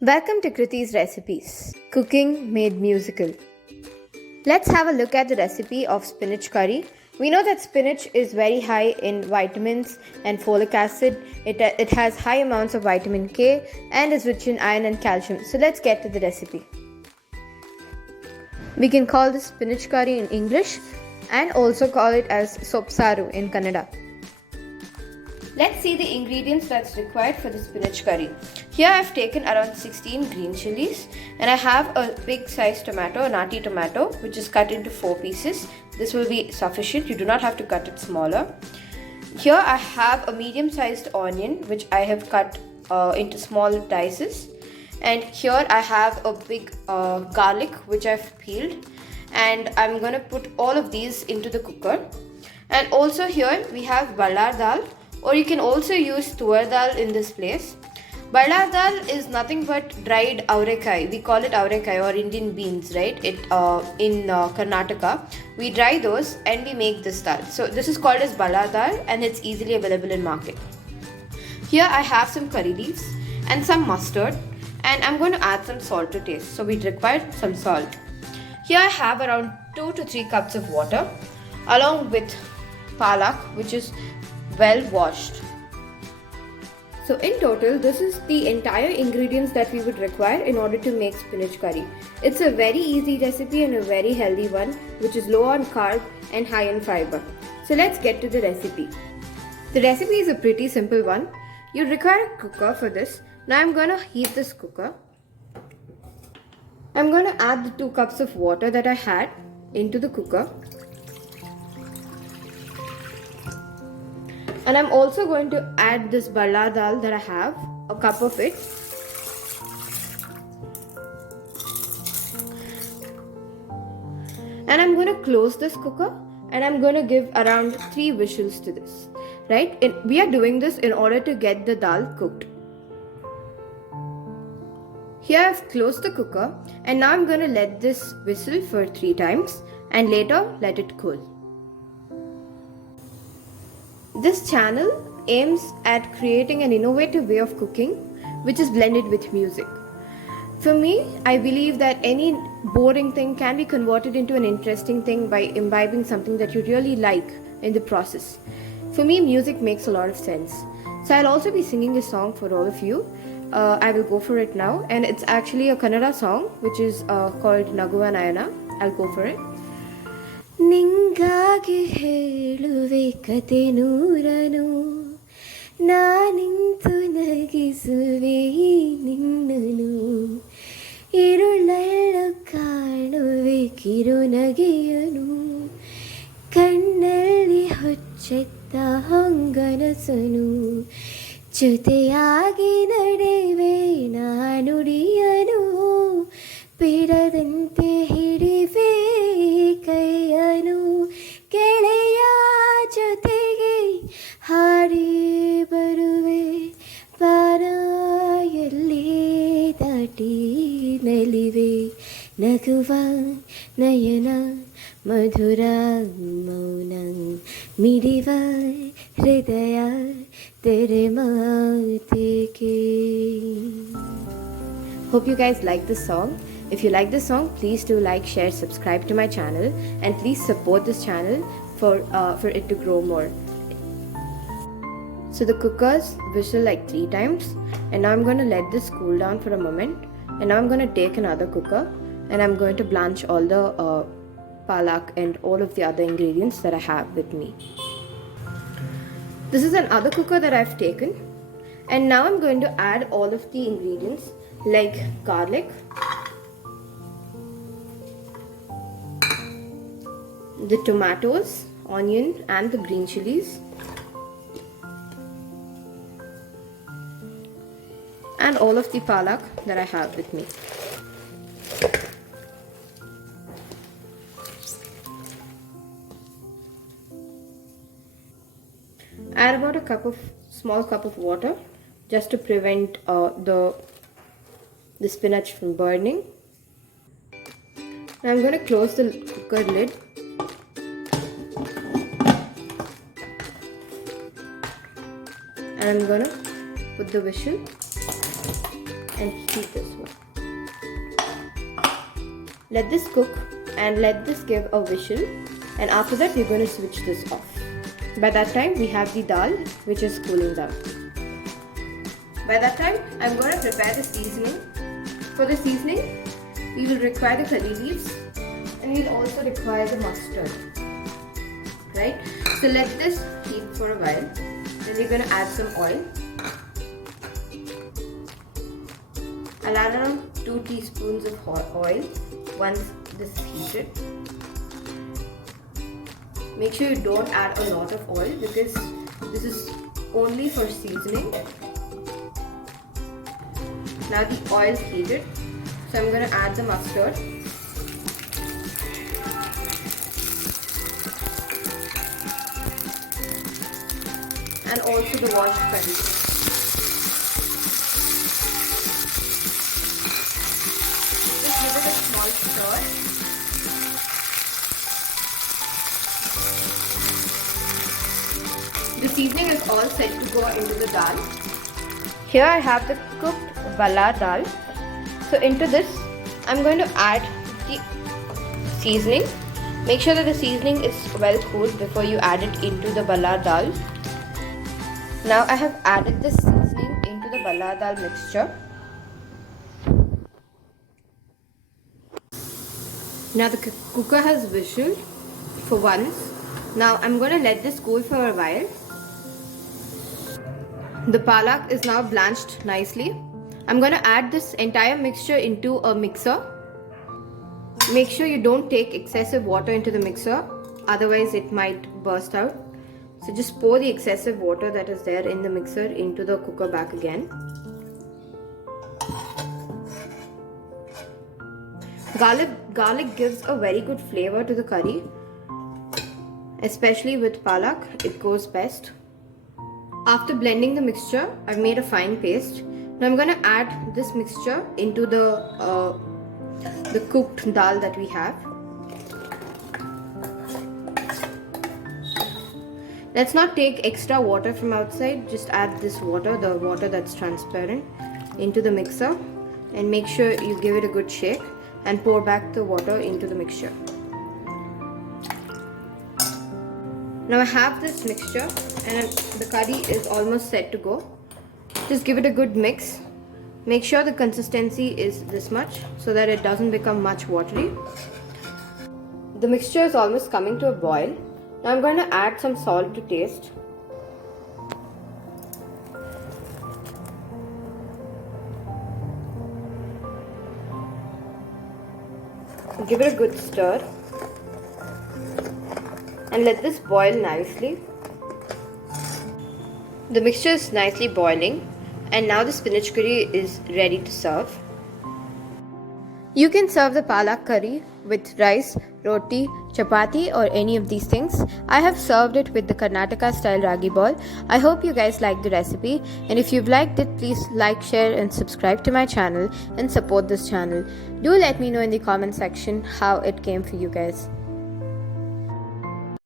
Welcome to Kriti's Recipes, Cooking Made Musical. Let's have a look at the recipe of spinach curry. We know that spinach is very high in vitamins and folic acid. It has high amounts of vitamin K and is rich in iron and calcium. So let's get to the recipe. We can call this spinach curry in English and also call it as sopsaru in Kannada. Let's see the ingredients that's required for the spinach curry. Here I've taken around 16 green chilies and I have a big sized tomato, a nati tomato, which is cut into 4 pieces. This will be sufficient. You do not have to cut it smaller. Here I have a medium sized onion which I have cut into small dices. And here I have a big garlic which I've peeled. And I'm going to put all of these into the cooker. And also here we have balar dal, or you can also use tuar dal in this place. Balar dal is nothing but dried avrekai. We call it avrekai or Indian beans, right? In Karnataka, we dry those and we make this dal. So this is called as balar dal and it's easily available in market. Here I have some curry leaves and some mustard, and I'm going to add some salt to taste. So we require some salt. Here I have around 2 to 3 cups of water along with palak, which is well washed. So in total, this is the entire ingredients that we would require in order to make spinach curry. It's a very easy recipe and a very healthy one, which is low on carb and high in fiber. So let's get to the recipe. The recipe is a pretty simple one. You require a cooker for this. Now I'm going to heat this cooker. I'm going to add the 2 cups of water that I had into the cooker. And I'm also going to add this balar dal that I have, a cup of it. And I'm going to close this cooker and I'm going to give around 3 whistles to this. Right? We are doing this in order to get the dal cooked. Here I've closed the cooker and now I'm going to let this whistle for 3 times and later let it cool. This channel aims at creating an innovative way of cooking which is blended with music. For me, I believe that any boring thing can be converted into an interesting thing by imbibing something that you really like in the process. For me, music makes a lot of sense. So I'll also be singing a song for all of you. I will go for it now, and it's actually a Kannada song which is called Naguva Nayana. I'll go for it. ನಿಂಗಾಗಿ ಹೇಳುವೆ ಕತೆ ನೂರನು ನಾನಿಂತು ನಗಿಸುವೆ ನಿನ್ನನು ಇರುಳಲ್ಲು ಕಾಣುವೆ ಕಿರುನಗೆಯನು ಕಣ್ಣಲ್ಲಿ ಹೊಚ್ಚೆತ್ತ ಹೊಂಗನಸನು ಜೊತೆಯಾಗಿ ನಡೆವೆ ನಾನುಡಿಯನು ಬಿಡದಂತೆ ಹಿಡಿವೆ ಕೈಯನು ಗೆಳೆಯ ಜೊತೆಗೆ ಹಾಡಿ ಬರುವೆ ಪಾರಾಯಲ್ಲಿ ದಾಟಿ ನಲಿವೆ ನಗುವ ನಯನ ಮಧುರ ಮೌನ ಮಿಡಿವ ಹೃದಯ ತೆರೆ ಮಾತೇಕೆ. Hope you guys like this song. If you like this song, please do like, share, subscribe to my channel, and please support this channel for it to grow more. So the cookers whistle like 3 times, and now I'm going to let this cool down for a moment. And now I'm going to take another cooker, and I'm going to blanch all the palak and all of the other ingredients that I have with me. This is another cooker that I've taken, and now I'm going to add all of the ingredients like garlic, the tomatoes, onion and the green chilies, and all of the palak that I have with me. Add about a small cup of water just to prevent the spinach from burning. Now I'm going to close the cooker lid. And I'm going to put the whistle. and heat this one. Let this cook and let this give a whistle, and after that we're going to switch this off. By that time we have the dal which is cooling down. By that time I'm going to prepare the seasoning. For the seasoning we will require the curry leaves and we'll also require the mustard. Right? So let this heat for a while. Then we're going to add some oil. I'll add around 2 teaspoons of oil once this is heated. Make sure you don't add a lot of oil because this is only for seasoning. Now the oil is heated, so I'm going to add the mustard. And also the washed curry. Just give it a small stir. The seasoning is all set to go into the dal. Here I have the cooked bala dal. So into this I'm going to add the seasoning. Make sure that the seasoning is well cooled before you add it into the bala dal. Now I have added this seasoning into the bala dal mixture. Now the cooker has whistled for once. Now I'm going to let this cool for a while. The palak is now blanched nicely. I'm going to add this entire mixture into a mixer. Make sure you don't take excessive water into the mixer, otherwise it might burst out. So just pour the excessive water that is there in the mixer into the cooker back again. Garlic gives a very good flavor to the curry. Especially with palak, it goes best. After blending the mixture, I've made a fine paste. Now I'm going to add this mixture into the cooked dal that we have. Let's not take extra water from outside. Just add this water, the water that's transparent, into the mixer, and make sure you give it a good shake and pour back the water into the mixture. Now I have this mixture and the curry is almost set to go. Just give it a good mix. Make sure the consistency is this much so that it doesn't become much watery. The mixture is almost coming to a boil. Now I'm going to add some salt to taste. Give it a good stir. And let this boil nicely. The mixture is nicely boiling and now the spinach curry is ready to serve. You can serve the palak curry with rice, roti, chapati or any of these things. I have served it with the Karnataka style ragi ball. I hope you guys liked the recipe, and if you've liked it, please like, share and subscribe to my channel and support this channel. Do let me know in the comment section how it came for you guys.